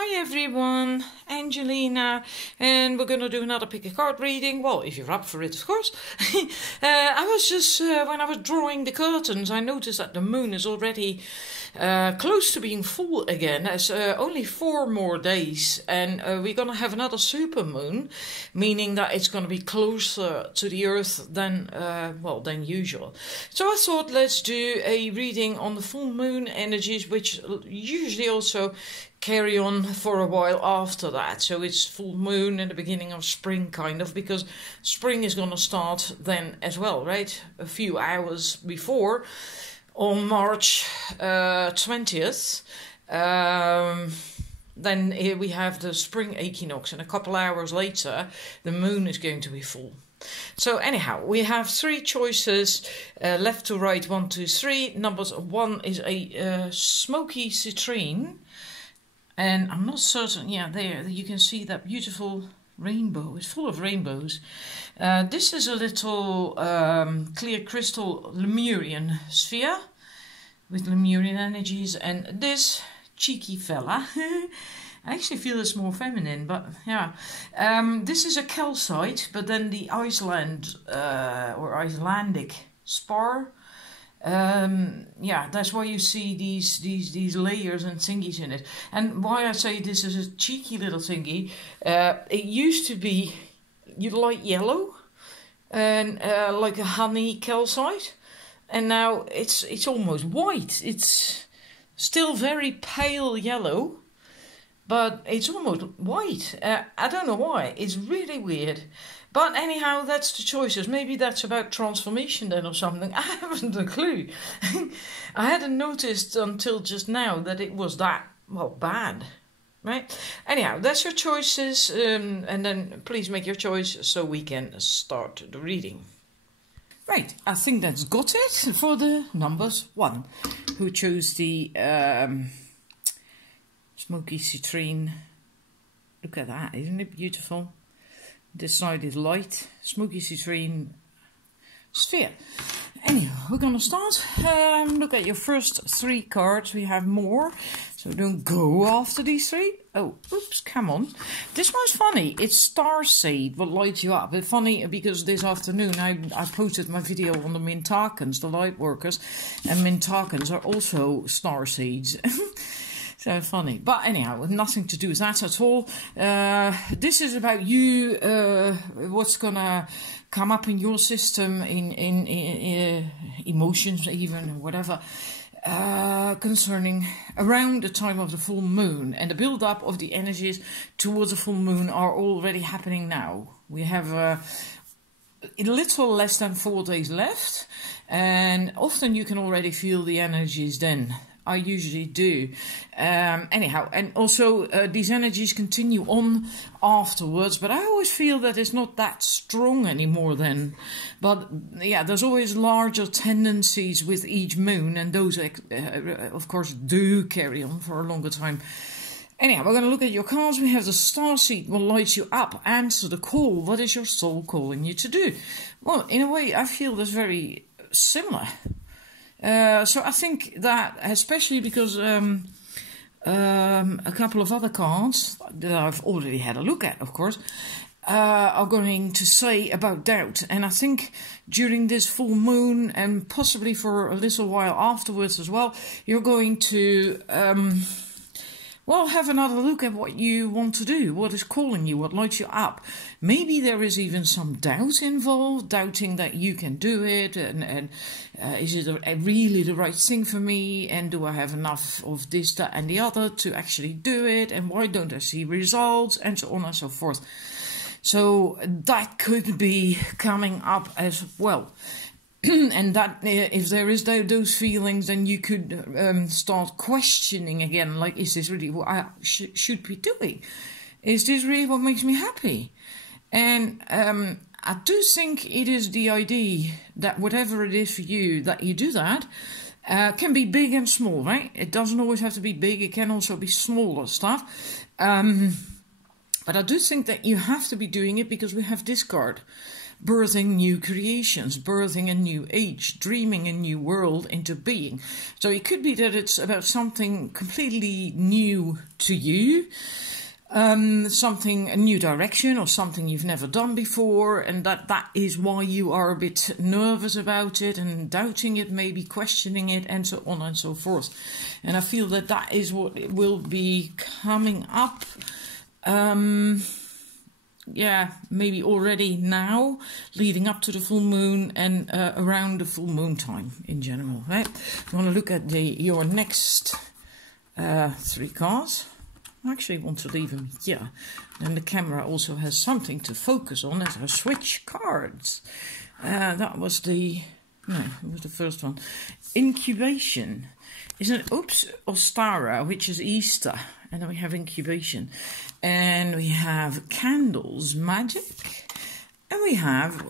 Hi everyone, Angelina, and we're going to do another pick a card reading. Well, if you're up for it, of course. I was just, when I was drawing the curtains, I noticed that the moon is already close to being full again. There's only 4 more days, and we're going to have another super moon, meaning that it's going to be closer to the Earth than, than usual. So I thought let's do a reading on the full moon energies, which usually also carry on for a while after that. So it's full moon in the beginning of spring, kind of, because spring is going to start then as well, right? A few hours before, on March 20th. Then here we have the spring equinox, and a couple hours later the moon is going to be full. So anyhow, we have 3 choices, left to right, 1, 2, 3. Numbers 1 is a smoky citrine. And I'm not certain, yeah, there you can see that beautiful rainbow. It's full of rainbows. This is a little clear crystal Lemurian sphere with Lemurian energies. And this cheeky fella, I actually feel it's more feminine, but yeah. This is a calcite, but then the Iceland or Icelandic spar. Yeah, that's why you see these layers and thingies in it. And why I say this is a cheeky little thingy, it used to be light yellow and like a honey calcite, and now it's almost white. It's still very pale yellow, but it's almost white. I don't know why. It's really weird. But anyhow, that's the choices. Maybe that's about transformation then or something. I haven't a clue. I hadn't noticed until just now that it was that, well, bad. Right? Anyhow, that's your choices. And then please make your choice so we can start the reading. Right, I think that's got it for the numbers 1. Who chose the smoky citrine. Look at that, isn't it beautiful? This side is light, smoky citrine sphere. Anyhow, we're going to start. Look at your first 3 cards. We have more, so don't go after these 3. Oh, oops, come on. This one's funny. It's Starseed, what lights you up. It's funny because this afternoon I posted my video on the Mintakans, the light workers, and Mintakans are also starseeds. So funny. But anyhow, nothing to do with that at all. This is about you, what's gonna come up in your system, in emotions even, or whatever, concerning around the time of the full moon. And the build-up of the energies towards the full moon are already happening now. We have a little less than 4 days left, and often you can already feel the energies then. I usually do. Anyhow, and also these energies continue on afterwards, but I always feel that it's not that strong anymore then. But yeah, there's always larger tendencies with each moon, and those of course do carry on for a longer time. Anyhow, we're going to look at your cards. We have the Starseed, what lights you up. Answer the call. What is your soul calling you to do? Well, in a way, I feel that's very similar. So I think that, especially because a couple of other cards that I've already had a look at, of course, are going to say about doubt. And I think during this full moon, and possibly for a little while afterwards as well, you're going to have another look at what you want to do, what is calling you, what lights you up. Maybe there is even some doubt involved, doubting that you can do it, and is it really the right thing for me, and do I have enough of this, that and the other to actually do it, and why don't I see results, and so on and so forth. So that could be coming up as well. And that if there is those feelings, then you could start questioning again, like, is this really what I should be doing? Is this really what makes me happy? And I do think it is the idea that whatever it is for you, that you do that. Can be big and small, right? It doesn't always have to be big, it can also be smaller stuff. But I do think that you have to be doing it because we have this card. birthing new creations, birthing a new age, dreaming a new world into being. So it could be that it's about something completely new to you, something, a new direction or something you've never done before, and that is why you are a bit nervous about it and doubting it, maybe questioning it, and so on and so forth. And I feel that that is what will be coming up, yeah, maybe already now, leading up to the full moon and around the full moon time in general, right? I want to look at your next 3 cards. I actually want to leave them here. Then the camera also has something to focus on as I switch cards. That was the... No, it was the first one. Incubation is an Ostara, which is Easter. And then we have incubation. And we have candles, magic. And we have,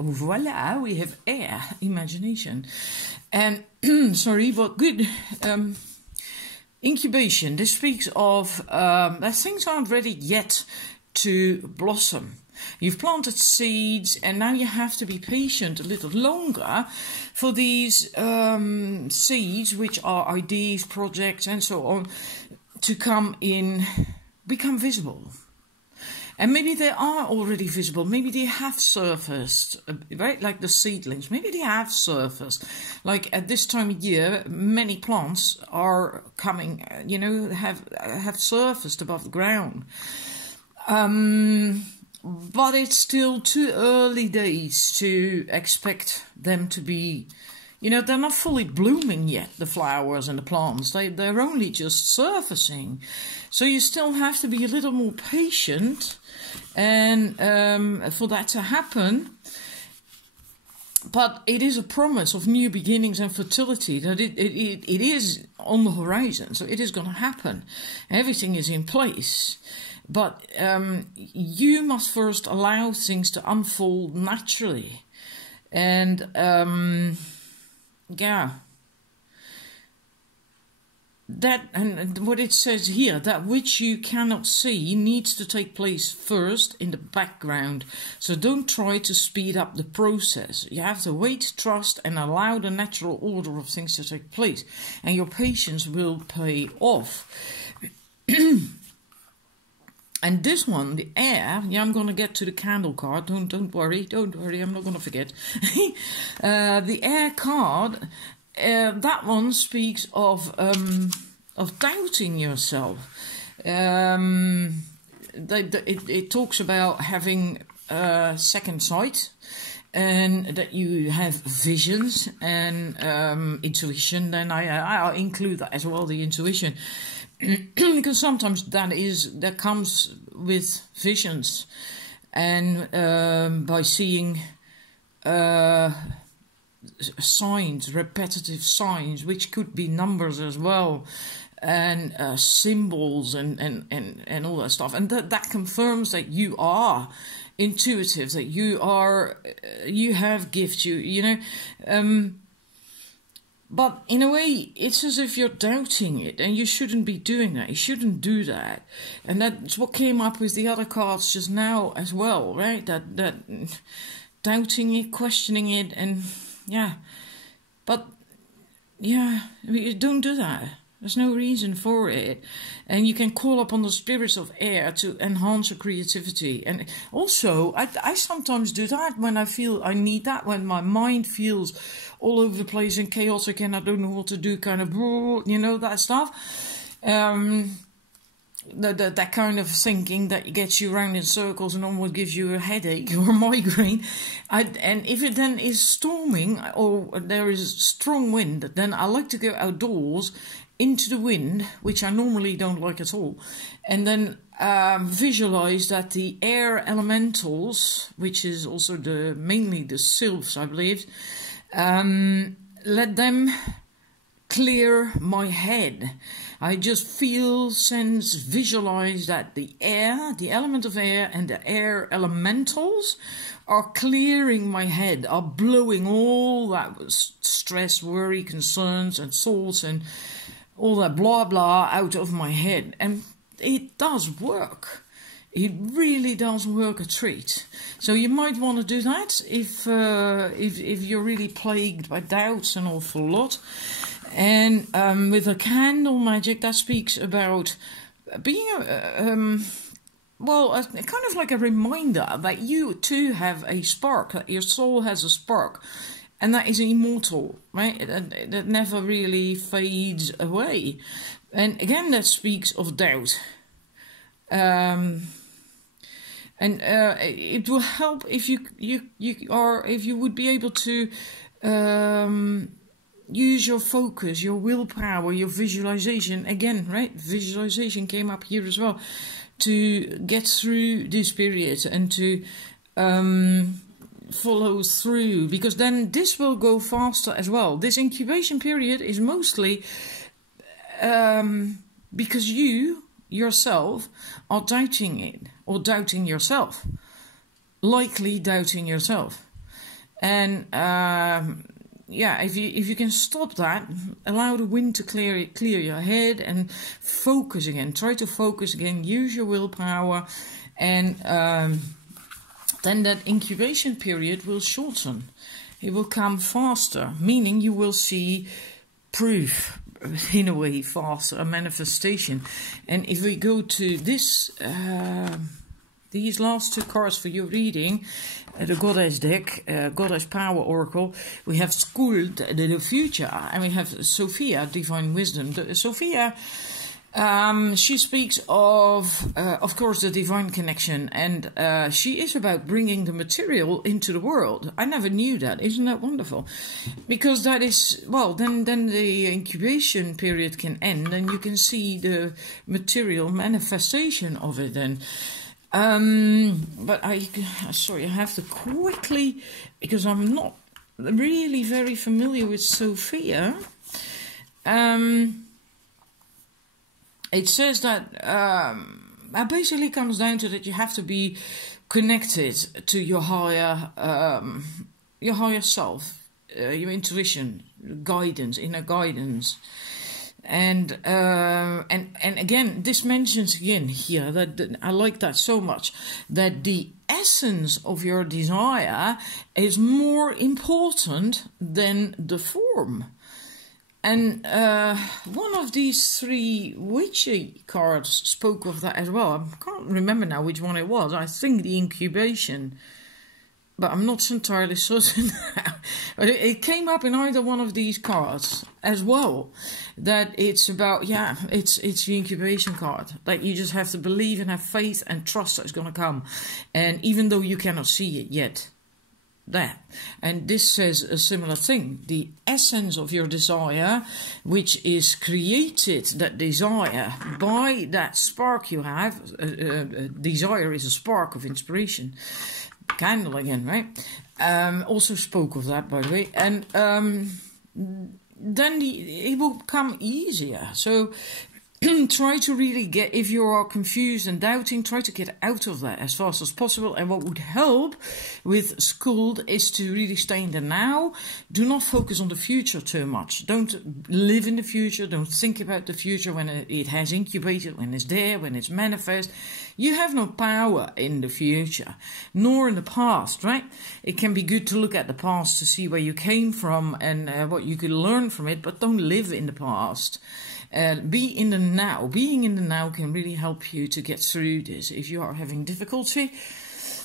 voila, we have air, imagination. And, sorry, but good... incubation, this speaks of that things aren't ready yet to blossom. You've planted seeds and now you have to be patient a little longer for these seeds, which are ideas, projects and so on, to come in, become visible. And maybe they are already visible, maybe they have surfaced, right, like the seedlings, maybe they have surfaced. Like at this time of year, many plants are coming, you know, have surfaced above the ground. But it's still too early days to expect them to be, you know, they're not fully blooming yet, the flowers and the plants. They're only just surfacing. So you still have to be a little more patient and for that to happen. But it is a promise of new beginnings and fertility, that it is on the horizon. So it is going to happen. Everything is in place. But you must first allow things to unfold naturally. And yeah, that, and what it says here, that which you cannot see needs to take place first in the background. So don't try to speed up the process. You have to wait, trust, and allow the natural order of things to take place. And your patience will pay off. And this one, the air, yeah, I'm going to get to the candle card. Don't worry, I'm not going to forget. The air card, that one speaks of doubting yourself. It talks about having second sight, and that you have visions and intuition. Then I'll include that as well, the intuition. Because sometimes that comes with visions, and by seeing signs, repetitive signs, which could be numbers as well, and symbols and all that stuff, and that confirms that you are intuitive, that you have gifts, you know. But in a way, it's as if you're doubting it, and you shouldn't be doing that. You shouldn't do that. And that's what came up with the other cards just now as well, right? That doubting it, questioning it, and yeah. But yeah, don't do that. There's no reason for it. And you can call upon the spirits of air to enhance your creativity. And also, I sometimes do that when I feel I need that, when my mind feels all over the place and chaotic and I don't know what to do, kind of, you know, that stuff. That kind of thinking that gets you around in circles and almost gives you a headache or a migraine. And if it then is storming or there is strong wind, then I like to go outdoors into the wind, which I normally don't like at all, and then visualize that the air elementals, which is also mainly the sylphs, I believe, let them clear my head. I just feel, sense, visualize that the air, the element of air, and the air elementals are clearing my head, are blowing all that stress, worry, concerns, and thoughts, and all that blah blah out of my head. And it does work. it really does work a treat. So you might want to do that if you're really plagued by doubts an awful lot. And with a candle magic, that speaks about being well, kind of like a reminder that you too have a spark, that your soul has a spark, and that is immortal, right? That never really fades away. And again, that speaks of doubt. And it will help if you would be able to use your focus, your willpower, your visualization. Again, right? Visualization came up here as well, to get through this period and to follow through, because then this will go faster as well. This incubation period is mostly because you yourself are doubting it, or doubting yourself, likely doubting yourself. And yeah, if you can stop that, allow the wind to clear your head and focus again. Try to focus again. Use your willpower, and then that incubation period will shorten. It will come faster, meaning you will see proof, in a way, faster, a manifestation. And if we go to this, these last two cards for your reading, the Goddess deck, Goddess Power Oracle, we have Skuld, the future, and we have Sophia, Divine Wisdom. Sophia, she speaks of course, the divine connection, and she is about bringing the material into the world. I never knew that. Isn't that wonderful? Because that is, well, then the incubation period can end, and you can see the material manifestation of it then. But sorry, I have to quickly, because I'm not really very familiar with Sophia. It says that it basically comes down to that you have to be connected to your higher self, your intuition, guidance, inner guidance. And again, this mentions again here that I like that so much, that the essence of your desire is more important than the form. And one of these three witchy cards spoke of that as well. I can't remember now which one it was. I think the incubation, but I'm not entirely certain now. But it came up in either one of these cards as well, that it's about, yeah, it's the incubation card. Like, you just have to believe and have faith and trust that it's going to come. And even though you cannot see it yet. There. And this says a similar thing. The essence of your desire, which is created, that desire, by that spark you have. Desire is a spark of inspiration. Candle again, right? Also spoke of that, by the way. And then it will come easier. So try to really get, if you are confused and doubting, try to get out of that as fast as possible. And what would help with Skuld is to really stay in the now. Do not focus on the future too much. Don't live in the future. Don't think about the future when it has incubated, when it's there, when it's manifest. You have no power in the future, nor in the past, right? It can be good to look at the past to see where you came from and what you could learn from it, but don't live in the past. Be in the now. Being in the now can really help you to get through this. If you are having difficulty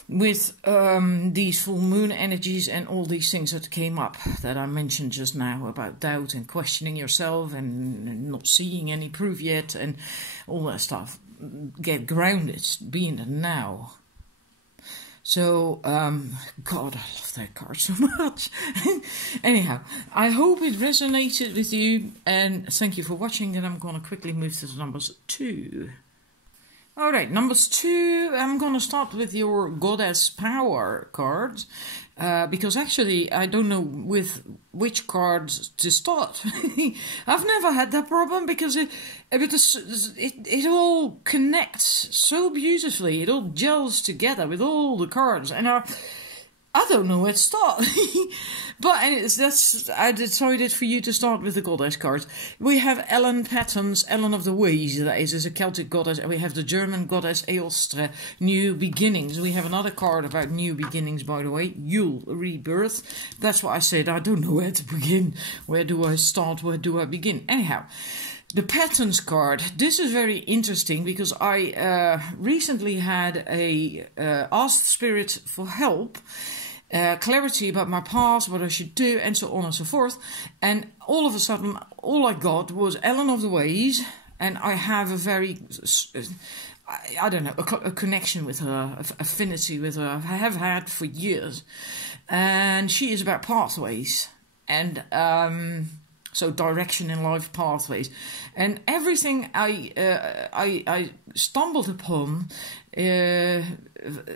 with these full moon energies and all these things that came up that I mentioned just now about doubt and questioning yourself and not seeing any proof yet and all that stuff, get grounded. Be in the now. So, God, I love that card so much. Anyhow, I hope it resonated with you, and thank you for watching. And I'm going to quickly move to the numbers 2. All right, numbers 2, I'm going to start with your Goddess Power cards, because actually I don't know with which cards to start. I've never had that problem, because it all connects so beautifully. It all gels together with all the cards, and I don't know where to start. But I decided for you to start with the goddess card. We have Ellen Patton's Ellen of the Ways, that is a Celtic goddess, and we have the German goddess Eostre, New Beginnings. We have another card about new beginnings, by the way, Yule, rebirth. That's what I said, I don't know where to begin. Where do I start, where do I begin? Anyhow, the Patterns card. This is very interesting because I recently had asked Spirit for help, clarity about my past, what I should do, and so on and so forth. And all of a sudden, all I got was Ellen of the Ways, and I have a very, I don't know, a connection with her, affinity with her. I have had for years, and she is about pathways and so direction in life, pathways, and everything I stumbled upon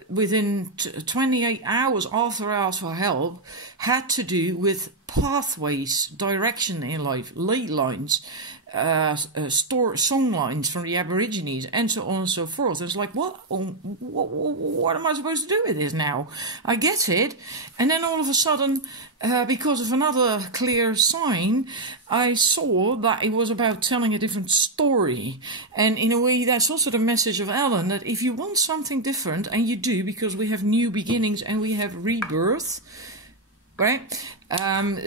within 28 hours after I asked for help had to do with pathways, direction in life, ley lines, song lines from the Aborigines, and so on and so forth. It's like, what am I supposed to do with this now? I get it. And then all of a sudden, because of another clear sign, I saw that it was about telling a different story. And in a way, that's also the message of Ellen, that if you want something different, and you do, because we have new beginnings and we have rebirth, right?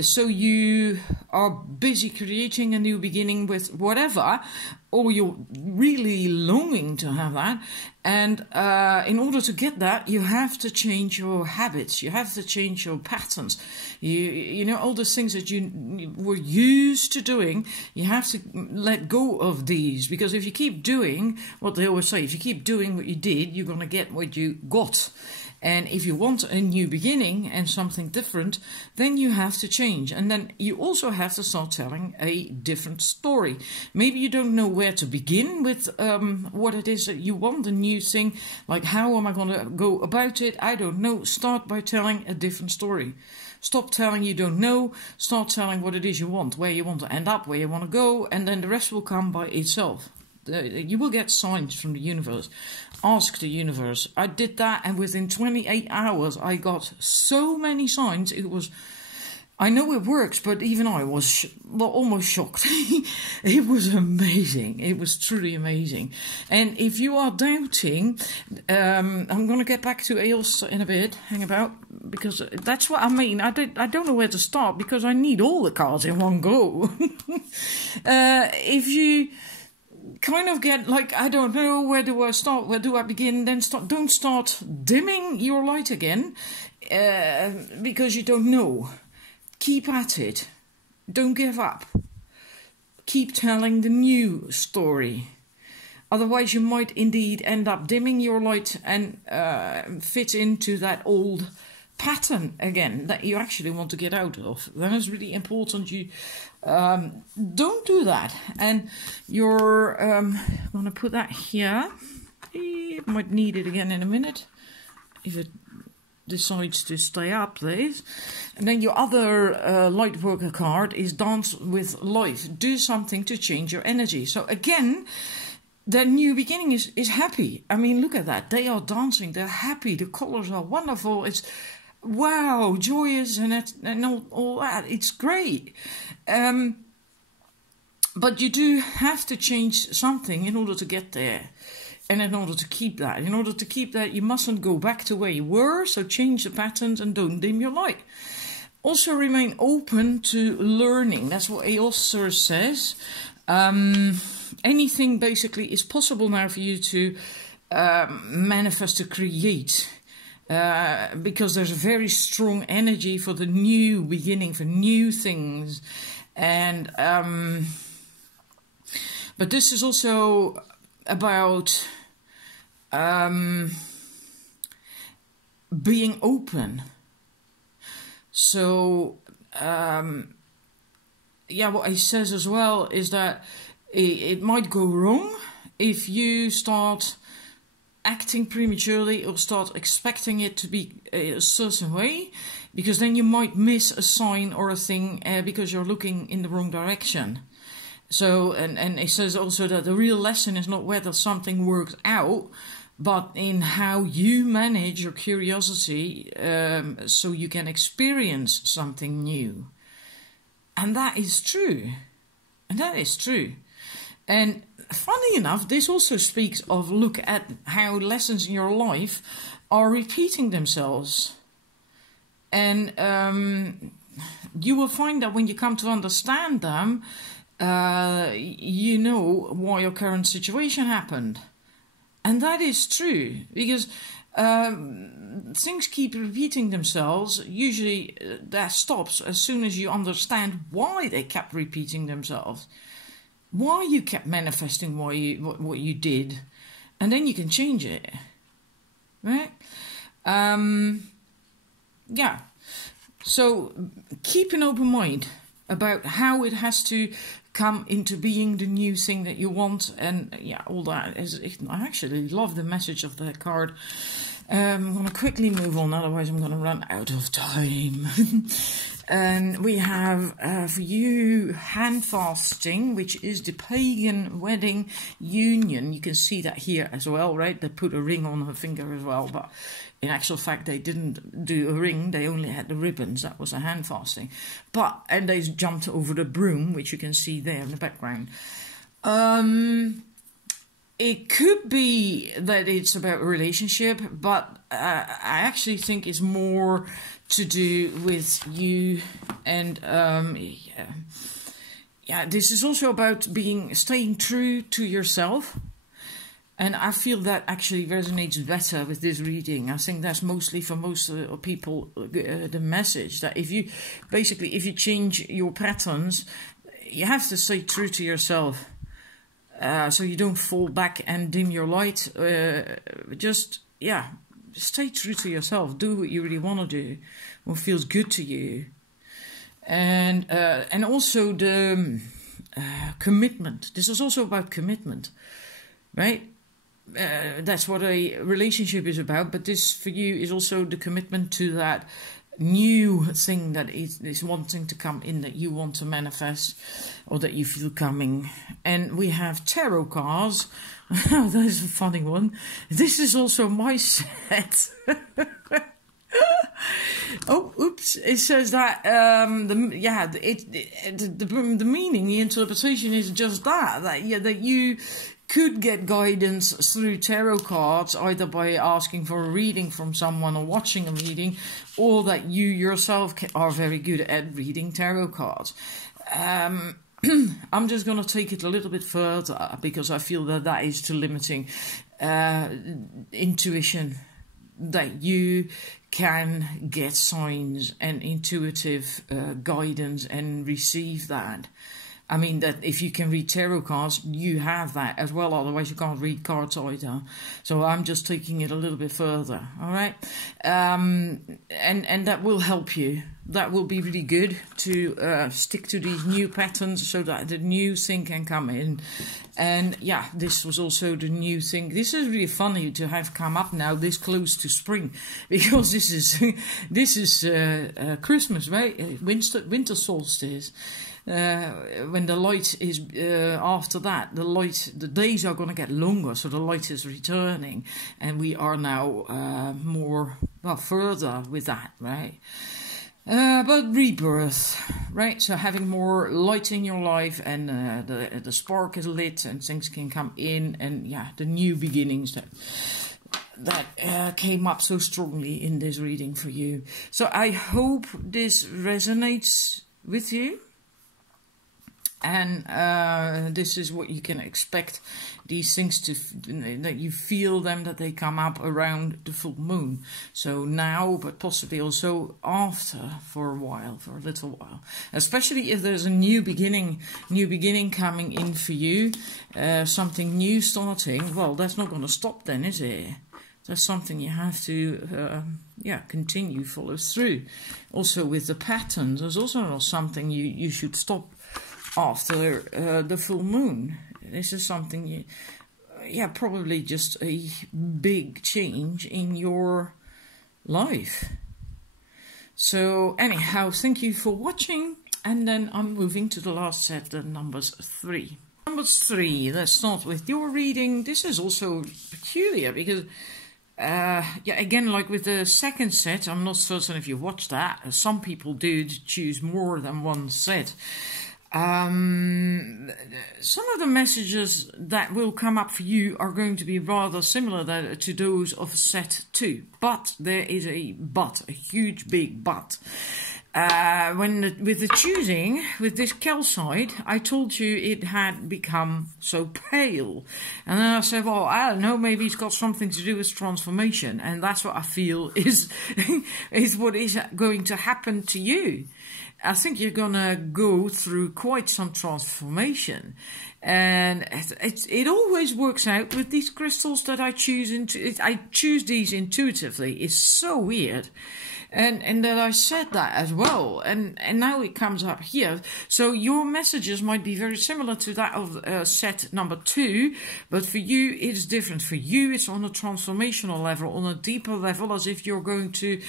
So you are busy creating a new beginning with whatever, or you're really longing to have that. And in order to get that, you have to change your habits. You have to change your patterns. You know, all those things that you were used to doing, you have to let go of these. Because if you keep doing what they always say, if you keep doing what you did, you're going to get what you got. And if you want a new beginning and something different, then you have to change. And then you also have to start telling a different story. Maybe you don't know where to begin with what it is that you want, a new thing. Like, how am I going to go about it? I don't know. Start by telling a different story. Stop telling you don't know. Start telling what it is you want, where you want to end up, where you want to go. And then the rest will come by itself. You will get signs from the universe. Ask the universe. I did that, and within 28 hours I got so many signs. It was, I know it works, but even I was almost shocked. It was amazing. It was truly amazing. And if you are doubting, I'm going to get back to EOS in a bit. Hang about, because that's what I mean. I don't know where to start because I need all the cards in one go. If you kind of get like, I don't know, where do I start, where do I begin, then don't start dimming your light again, because you don't know. Keep at it. Don't give up. Keep telling the new story. Otherwise you might indeed end up dimming your light and fit into that old pattern again that you actually want to get out of. Then it's really important you don't do that. And you're I'm going to put that here. You might need it again in a minute if it decides to stay up, please. And then your other light worker card is Dance with Life. Do something to change your energy. So again, the new beginning is happy. I mean, look at that. They are dancing. They're happy. The colors are wonderful. It's wow, joyous and all that. It's great. But you do have to change something in order to get there. And in order to keep that. In order to keep that, you mustn't go back to where you were. So change the patterns and don't dim your light. Also remain open to learning. That's what Eostre says. Anything basically is possible now for you to manifest, to create. Because there's a very strong energy for the new beginning, for new things. And but this is also about being open. So yeah, what he says as well is that it might go wrong if you start acting prematurely or start expecting it to be a certain way, because then you might miss a sign or a thing because you're looking in the wrong direction. So, and it says also that the real lesson is not whether something works out, but in how you manage your curiosity so you can experience something new. And that is true. And that is true. And funny enough, this also speaks of look at how lessons in your life are repeating themselves. And you will find that when you come to understand them, you know why your current situation happened. And that is true, because things keep repeating themselves. Usually that stops as soon as you understand why they kept repeating themselves, why you kept manifesting what you did, and then you can change it, right? Yeah. So keep an open mind about how it has to come into being the new thing that you want, and yeah, all that is. I actually love the message of that card. I'm going to quickly move on, otherwise I'm going to run out of time. And we have for you hand fasting, which is the pagan wedding union. You can see that here as well, right? They put a ring on her finger as well, but in actual fact they didn't do a ring, they only had the ribbons. That was a hand fasting. And they jumped over the broom, which you can see there in the background. It could be that it's about a relationship, but I actually think it's more to do with you. And yeah, this is also about staying true to yourself. And I feel that actually resonates better with this reading. I think that's mostly for most people the message that if you change your patterns, you have to stay true to yourself. So you don't fall back and dim your light. Just stay true to yourself. Do what you really want to do, what feels good to you, and also the commitment. This is also about commitment, right? That's what a relationship is about. But this for you is also the commitment to that new thing that is wanting to come in, that you want to manifest or that you feel coming. And we have tarot cards. Oh, that is a funny one. This is also my set. Oh, oops! It says that the meaning, the interpretation is just that you could get guidance through tarot cards, either by asking for a reading from someone or watching a reading, or that you yourself are very good at reading tarot cards. I'm just going to take it a little bit further because I feel that is too limiting. Intuition, that you can get signs and intuitive guidance and receive that. I mean, that if you can read tarot cards, you have that as well. Otherwise, you can't read cards either. So I'm just taking it a little bit further. All right, and that will help you. That will be really good to stick to these new patterns so that the new thing can come in. And yeah, this was also the new thing. This is really funny to have come up now this close to spring, because this is Christmas, right? Winter solstice. When the light is after that, the days are going to get longer, so the light is returning, and we are now further with that, right? But rebirth, right? So having more light in your life, and the spark is lit, and things can come in, and yeah, the new beginnings that came up so strongly in this reading for you. So I hope this resonates with you. And this is what you can expect, these things that you feel them, that they come up around the full moon. So now, but possibly also after, for a little while. Especially if there's a new beginning coming in for you, something new starting. Well, that's not going to stop then, is it? That's something you have to, continue, follow through. Also with the patterns, there's also not something you should stop after the full moon. This is something probably just a big change in your life. So anyhow, thank you for watching, and then I'm moving to the last set, the numbers 3. number 3. Let's start with your reading. This is also peculiar because, again, like with the second set, I'm not certain if you watched that. Some people do choose more than one set. Some of the messages that will come up for you are going to be rather similar to those of set 2. But there is a but, a huge big but. With the choosing, with this calcite, I told you it had become so pale. And then I said, well, I don't know, maybe it's got something to do with transformation. And that's what I feel is what is going to happen to you. I think you're gonna go through quite some transformation, and it always works out with these crystals that I choose. I choose these intuitively. It's so weird, and that I said that as well, and now it comes up here. So your messages might be very similar to that of set number 2, but for you it's different. For you, it's on a transformational level, on a deeper level, as if you're going to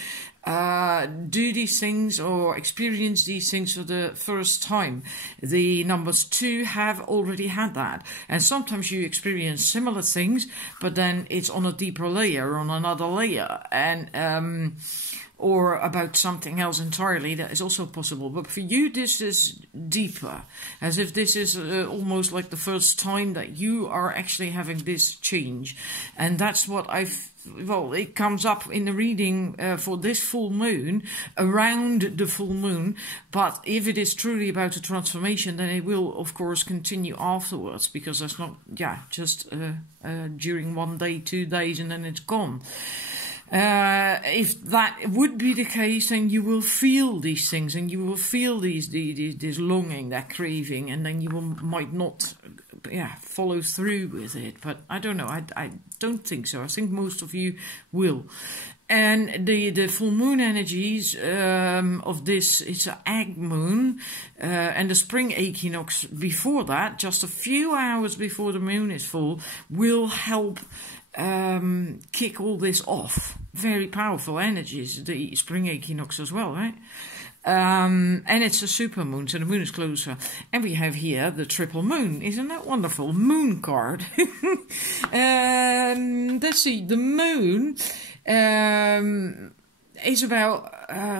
do these things or experience these things for the first time. The numbers 2 have already had that, and sometimes you experience similar things, but then it's on a deeper layer, on another layer, and or about something else entirely. That is also possible. But for you, this is deeper, as if this is almost like the first time that you are actually having this change, and that's what it comes up in the reading for this full moon, around the full moon. But if it is truly about a transformation, then it will, of course, continue afterwards, because that's not, just during 1 day, 2 days, and then it's gone. If that would be the case, then you will feel these things, and you will feel this longing, that craving, and then you might not follow through with it. But I don't know. I don't think so. I think most of you will. And the full moon energies of this, it's an egg moon, and the spring equinox before that, just a few hours before the moon is full, will help kick all this off. Very powerful energies, the spring equinox as well, right? And it's a super moon, so the moon is closer. And we have here the triple moon. Isn't that wonderful? Moon card. Let's see, the moon is about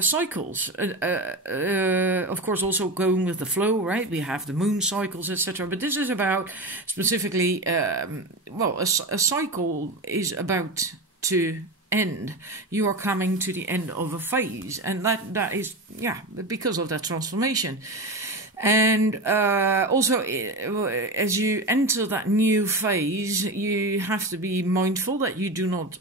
cycles. Of course, also going with the flow, right? We have the moon cycles, etc. But this is about specifically, a cycle is about to end. You are coming to the end of a phase, and that is because of that transformation. And also, as you enter that new phase, you have to be mindful that you do not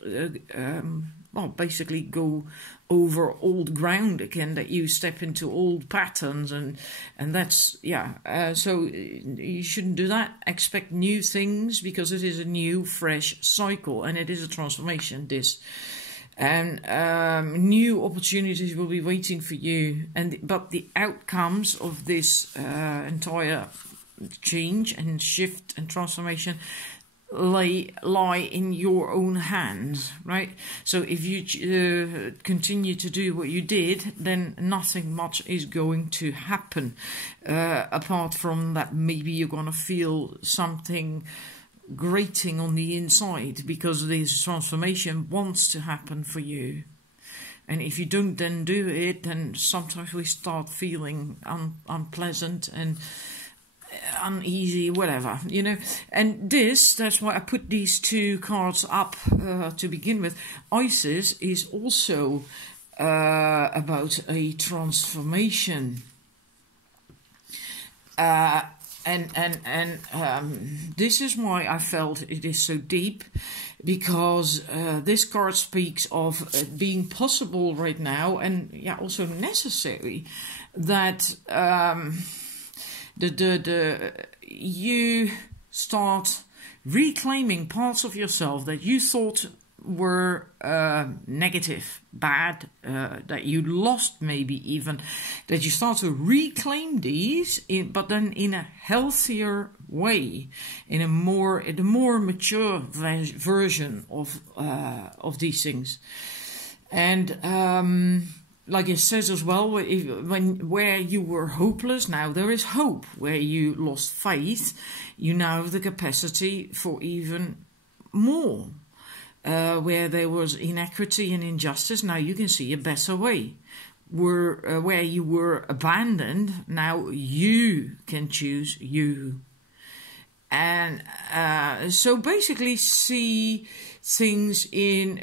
basically go over old ground again, that you step into old patterns, and that's so you shouldn't do that. Expect new things, because it is a new fresh cycle, and it is a transformation, this, and new opportunities will be waiting for you, but the outcomes of this entire change and shift and transformation lie in your own hands, right? So if you continue to do what you did, then nothing much is going to happen, apart from that maybe you're going to feel something grating on the inside, because this transformation wants to happen for you. And if you don't then do it, then sometimes we start feeling unpleasant and uneasy, whatever, and that's why I put these 2 cards up to begin with. Isis is also about a transformation, and this is why I felt it is so deep, because this card speaks of being possible right now, and also necessary, that you start reclaiming parts of yourself that you thought were negative, bad, that you lost, maybe even, that you start to reclaim these, but then in a healthier way, in a more mature version of these things. And like it says as well, where you were hopeless, now there is hope. Where you lost faith, you now have the capacity for even more. Where there was inequity and injustice, now you can see a better way. Where you were abandoned, now you can choose you. And so basically see things in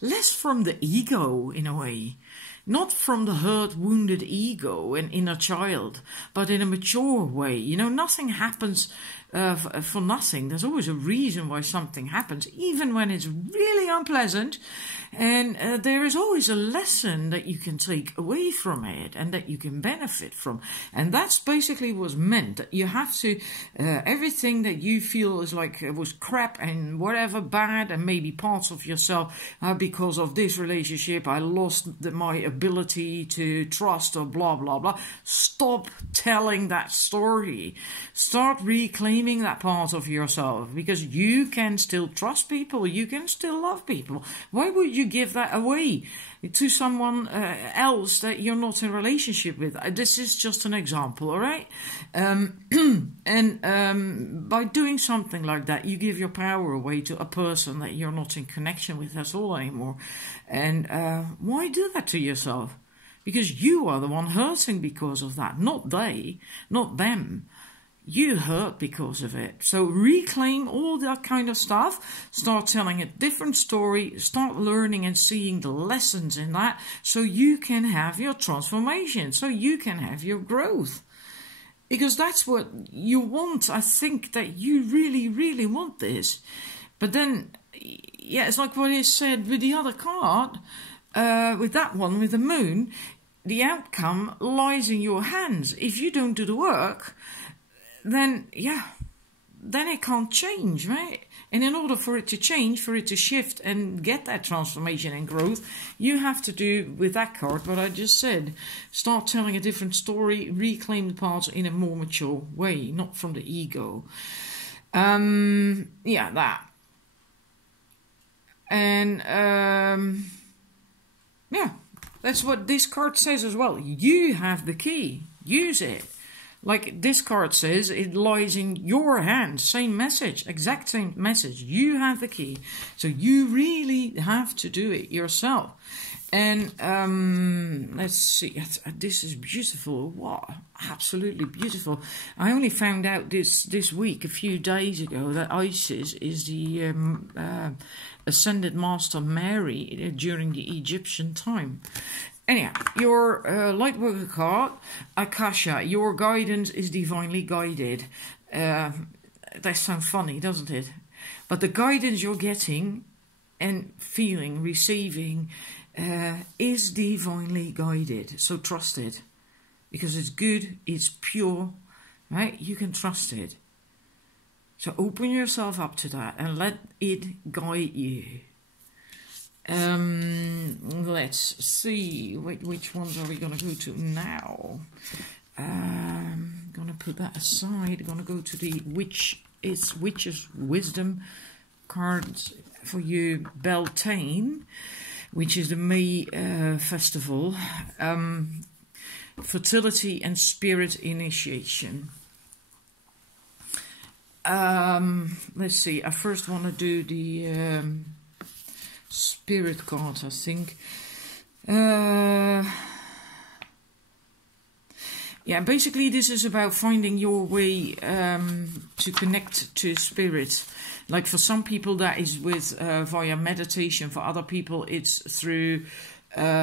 less from the ego, in a way. Not from the hurt, wounded ego and inner child, but in a mature way. You know, nothing happens for nothing. There's always a reason why something happens, even when it's really unpleasant. And there is always a lesson that you can take away from it and that you can benefit from. And that's basically what's meant. That you have to, everything that you feel is like was crap and whatever bad, and maybe parts of yourself, because of this relationship, I lost my ability to trust or blah, blah, blah. Stop telling that story. Start reclaiming that part of yourself, because you can still trust people. You can still love people. Why would you give that away to someone else that you're not in a relationship with? This is just an example, all right? By doing something like that, you give your power away to a person that you're not in connection with at all anymore. And why do that to yourself? Because you are the one hurting because of that, not they, not them. You hurt because of it. So reclaim all that kind of stuff. Start telling a different story. Start learning and seeing the lessons in that, so you can have your transformation, so you can have your growth. Because that's what you want. I think that you really, really want this. But then, yeah, it's like what he said with the other card, with that one, with the moon. The outcome lies in your hands. If you don't do the work, then it can't change, right? And in order for it to change, for it to shift and get that transformation and growth, you have to do with that card what I just said. Start telling a different story, reclaim the parts in a more mature way, not from the ego. That. And that's what this card says as well. You have the key. Use it. Like this card says, it lies in your hands. Same message, exact same message. You have the key. So you really have to do it yourself. And let's see. This is beautiful. Wow, absolutely beautiful. I only found out this week, a few days ago, that Isis is the ascended Master Mary during the Egyptian time. Anyhow, your Lightworker card, Akasha, your guidance is divinely guided. That sounds funny, doesn't it? But the guidance you're getting and feeling, receiving, is divinely guided. So trust it. Because it's good, it's pure, right? You can trust it. So open yourself up to that and let it guide you. Let's see, which ones are we going to go to now? Going to put that aside. Going to go to the Witch's Wisdom cards for you, Beltane, which is the May festival. Fertility and spirit initiation. Let's see, I first want to do the spirit cards, I think. Basically this is about finding your way to connect to spirit. Like for some people that is with via meditation. For other people it's through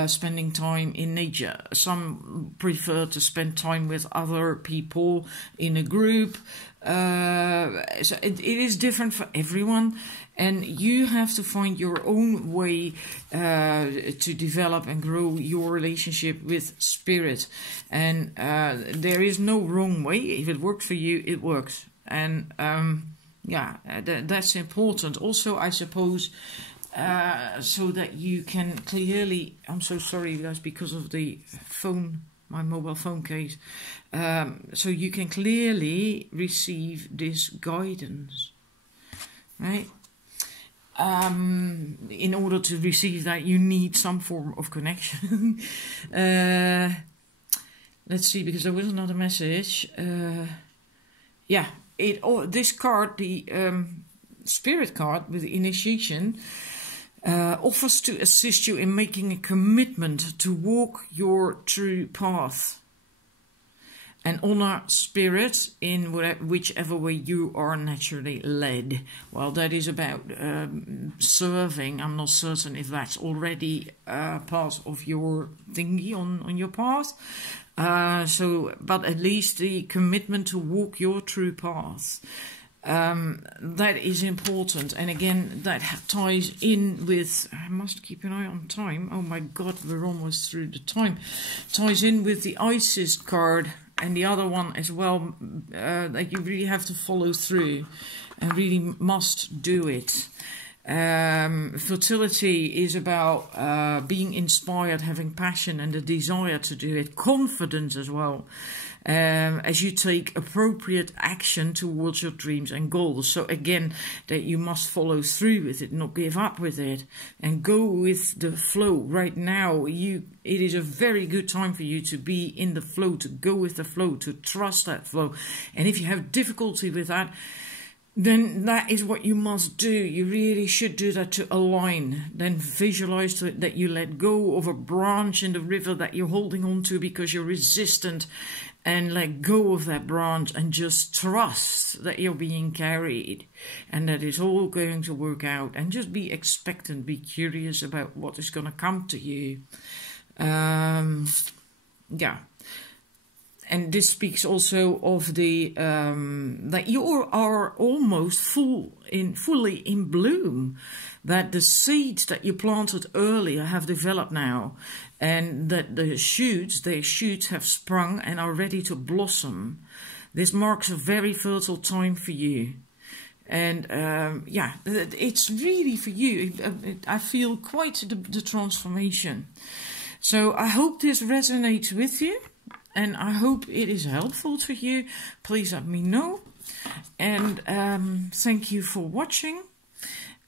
spending time in nature. Some prefer to spend time with other people in a group. So it is different for everyone, and you have to find your own way to develop and grow your relationship with spirit. And there is no wrong way. If it works for you, it works. And that's important. Also, I suppose, so that you can clearly, I'm so sorry guys, because of the phone, my mobile phone case, so you can clearly receive this guidance, right? in order to receive that, you need some form of connection. Let's see, because there was another message. Yeah, this card, the Spirit card with the initiation, offers to assist you in making a commitment to walk your true path and honor Spirit in whichever way you are naturally led. Well, that is about serving. I'm not certain if that's already part of your thingy on your path. But at least the commitment to walk your true path. That is important, and again that ties in with, I must keep an eye on time, oh my god, we're almost through the time, ties in with the Isis card and the other one as well, that you really have to follow through and really must do it. Fertility is about being inspired, having passion and the desire to do it, confidence as well, as you take appropriate action towards your dreams and goals. So again, that you must follow through with it, not give up with it, and go with the flow. Right now, it is a very good time for you to be in the flow, to go with the flow, to trust that flow. And if you have difficulty with that, then that is what you must do. You really should do that to align. Then visualize that you let go of a branch in the river that you're holding on to because you're resistant, and let go of that branch and just trust that you're being carried and that it's all going to work out. And just be expectant, be curious about what is going to come to you. Yeah. And this speaks also of the that you are almost fully in bloom, that the seeds that you planted earlier have developed now, and that their shoots have sprung and are ready to blossom. This marks a very fertile time for you. And yeah, it's really for you. I feel quite the transformation. So I hope this resonates with you. And I hope it is helpful to you. Please let me know. And thank you for watching.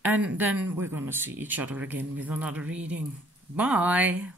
And then we're going to see each other again with another reading. Bye.